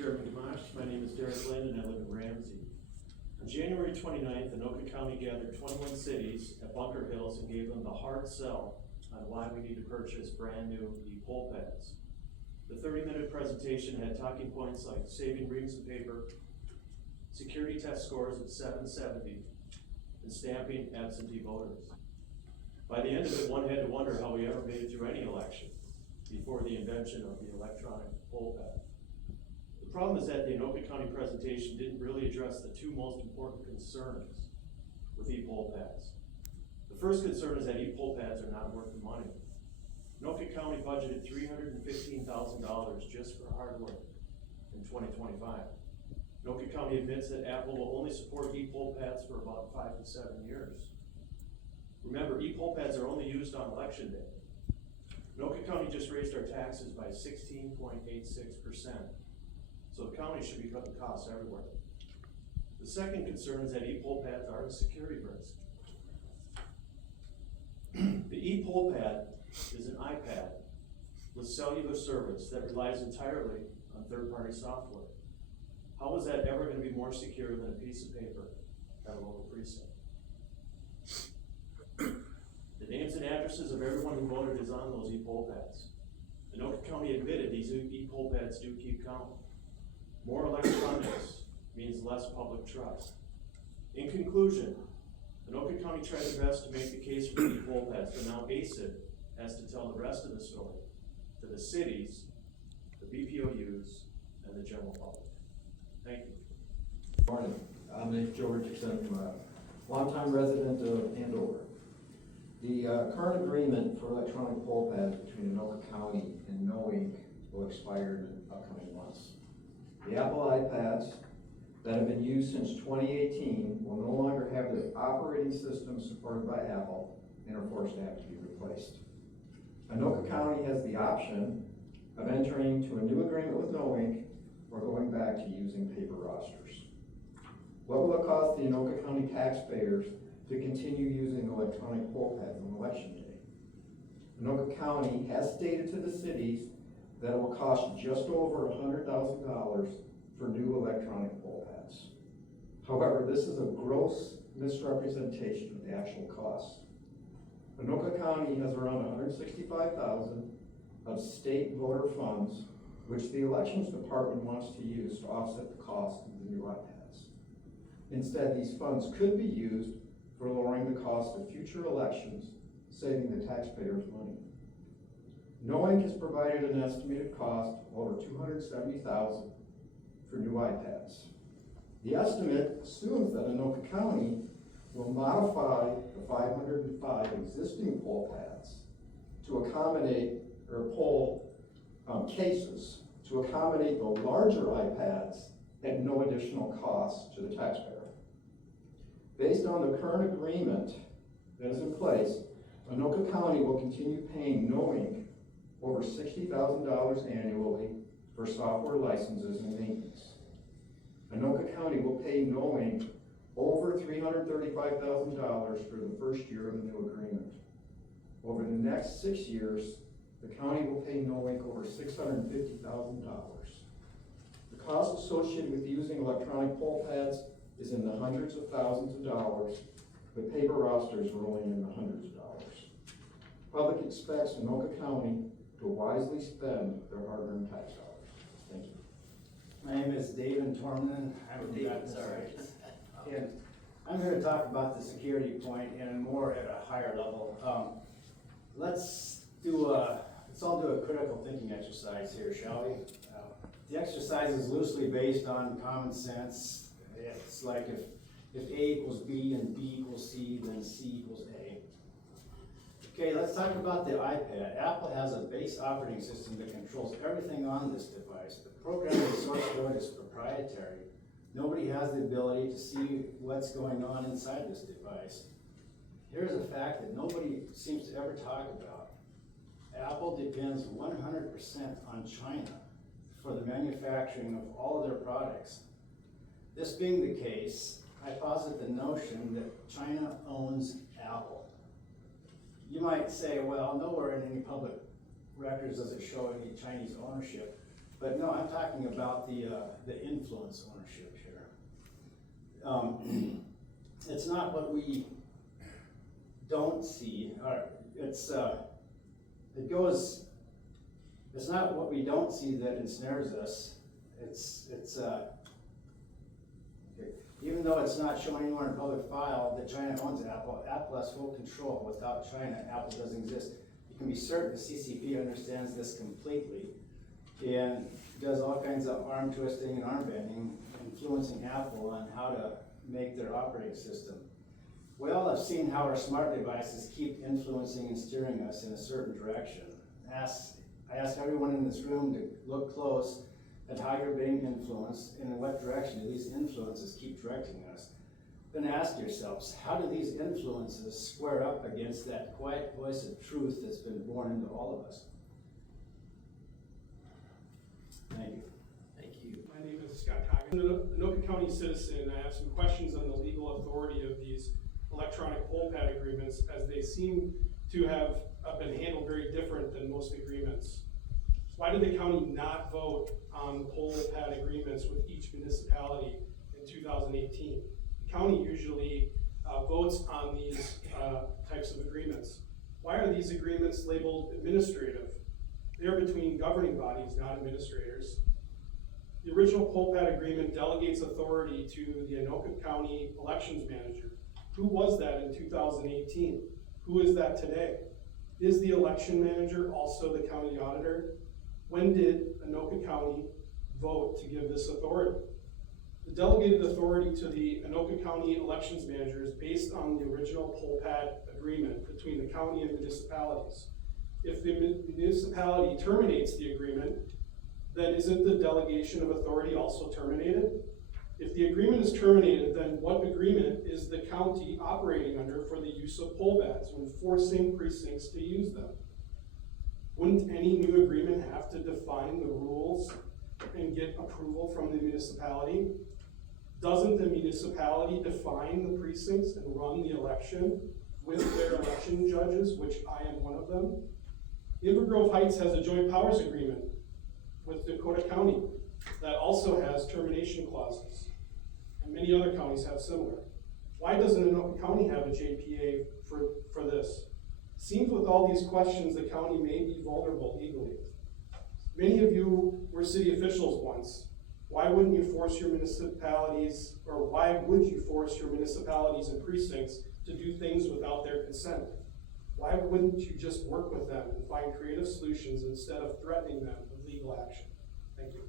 Chairman Gamache. My name is Derek Lynn and I live in Ramsey. On January 29th, Anoka County gathered 21 cities at Bunker Hills and gave them the hard sell on why we need to purchase brand new e-poll pads. The 30-minute presentation had talking points like saving reams of paper, security test scores of 770, and stamping absentee voters. By the end of it, one had to wonder how we ever made it through any election before the invention of the electronic poll pad. The problem is that the Anoka County presentation didn't really address the two most important concerns with e-poll pads. The first concern is that e-poll pads are not worth the money. Anoka County budgeted $315,000 just for hardware in 2025. Anoka County admits that Apple will only support e-poll pads for about 5 to 7 years. Remember, e-poll pads are only used on election day. Anoka County just raised our taxes by 16.86%. So the county should be cutting costs everywhere. The second concern is that e-poll pads are a security risk. The e-poll pad is an iPad with cellular service that relies entirely on third-party software. How is that ever going to be more secure than a piece of paper at a local precinct? The names and addresses of everyone who voted is on those e-poll pads. Anoka County admitted these e-poll pads do keep count. More electronics means less public trust. In conclusion, Anoka County tried their best to make the case for the e-poll pads, but now ACID has to tell the rest of the story to the cities, the BPOUs, and the general public. Thank you. Good morning. My name is Joe Richardson. I'm a longtime resident of Andover. The current agreement for electronic poll pads between Anoka County and No Inc. will expire in the upcoming months. The Apple iPads that have been used since 2018 will no longer have the operating system supported by Apple and are forced to have to be replaced. Anoka County has the option of entering into a new agreement with No Inc. or going back to using paper rosters. What will it cost the Anoka County taxpayers to continue using electronic poll pads on election day? Anoka County has stated to the cities that it will cost just over $100,000 for new electronic poll pads. However, this is a gross misrepresentation of the actual cost. Anoka County has around $165,000 of state voter funds, which the elections department wants to use to offset the cost of the new iPads. Instead, these funds could be used for lowering the cost of future elections, saving the taxpayers money. No Inc. has provided an estimated cost of over $270,000 for new iPads. The estimate assumes that Anoka County will modify the 505 existing poll pads to accommodate, or poll cases, to accommodate the larger iPads at no additional cost to the taxpayer. Based on the current agreement that is in place, Anoka County will continue paying No Inc. over $60,000 annually for software licenses and maintenance. Anoka County will pay No Inc. over $335,000 for the first year of the new agreement. Over the next 6 years, the county will pay No Inc. over $650,000. The cost associated with using electronic poll pads is in the hundreds of thousands of dollars, but paper rosters are only in the hundreds of dollars. Public expects Anoka County to wisely spend their hard-earned tax dollars. Thank you. My name is David Torman. And I'm here to talk about the security point and more at a higher level. Let's all do a critical thinking exercise here, shall we? The exercise is loosely based on common sense. It's like if A equals B and B equals C, then C equals A. Okay, let's talk about the iPad. Apple has a base operating system that controls everything on this device. The programming source code is proprietary. Nobody has the ability to see what's going on inside this device. Here's a fact that nobody seems to ever talk about. Apple depends 100% on China for the manufacturing of all of their products. This being the case, I posit the notion that China owns Apple. You might say, well, nowhere in any public records does it show any Chinese ownership. But no, I'm talking about the influence ownership here. It's not what we don't see, or it's not what we don't see that ensnares us. Okay. Even though it's not shown anywhere in public file that China owns Apple, Apple has full control. Without China, Apple doesn't exist. You can be certain the CCP understands this completely and does all kinds of arm twisting and arm bending, influencing Apple on how to make their operating system. We all have seen how our smart devices keep influencing and steering us in a certain direction. I ask everyone in this room to look close at how you're being influenced and in what direction do these influences keep directing us. Then ask yourselves, how do these influences square up against that quiet voice of truth that's been born into all of us? Thank you. Thank you. My name is Scott Coggin. I'm an Anoka County citizen. I have some questions on the legal authority of these electronic poll pad agreements, as they seem to have been handled very different than most agreements. Why did the county not vote on the poll pad agreements with each municipality in 2018? The county usually votes on these types of agreements. Why are these agreements labeled administrative? They're between governing bodies, not administrators. The original poll pad agreement delegates authority to the Anoka County elections manager. Who was that in 2018? Who is that today? Is the election manager also the county auditor? When did Anoka County vote to give this authority? The delegated authority to the Anoka County elections manager is based on the original poll pad agreement between the county and municipalities. If the municipality terminates the agreement, then isn't the delegation of authority also terminated? If the agreement is terminated, then what agreement is the county operating under for the use of poll pads when forcing precincts to use them? Wouldn't any new agreement have to define the rules and get approval from the municipality? Doesn't the municipality define the precincts and run the election with their election judges, which I am one of them? Inver Grove Heights has a joint powers agreement with Dakota County that also has termination clauses, and many other counties have similar. Why doesn't Anoka County have a JPA for this? Seems with all these questions, the county may be vulnerable legally. Many of you were city officials once. Why wouldn't you force your municipalities, or why would you force your municipalities and precincts to do things without their consent? Why wouldn't you just work with them and find creative solutions instead of threatening them with legal action? Thank you.